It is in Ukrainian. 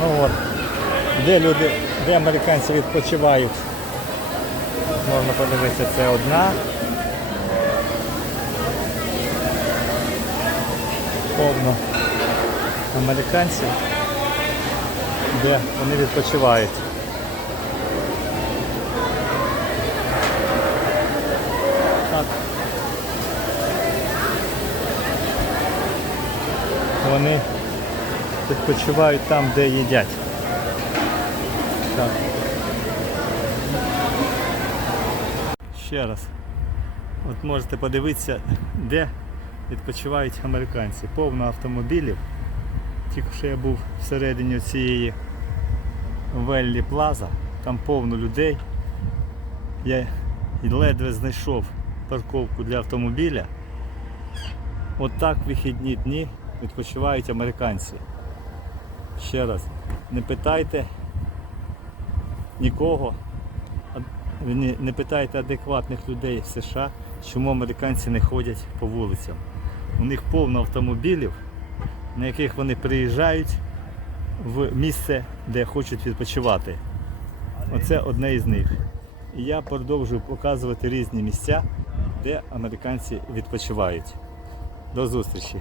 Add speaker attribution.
Speaker 1: Ну от, де люди, де американці відпочивають. Можна подивитися, це одна. Повно американців, де вони відпочивають. Вони відпочивають там, де їдять. Так. Ще раз. От можете подивитися, де відпочивають американці. Повно автомобілів. Тільки що я був всередині цієї Веллі Плаза, там повно людей. Я ледве знайшов парковку для автомобіля. От в вихідні дні відпочивають американці. Ще раз, не питайте нікого, не, питайте адекватних людей в США, чому американці не ходять по вулицям. У них повно автомобілів, на яких вони приїжджають в місце, де хочуть відпочивати. Оце одне із них. І я продовжую показувати різні місця, де американці відпочивають. До зустрічі!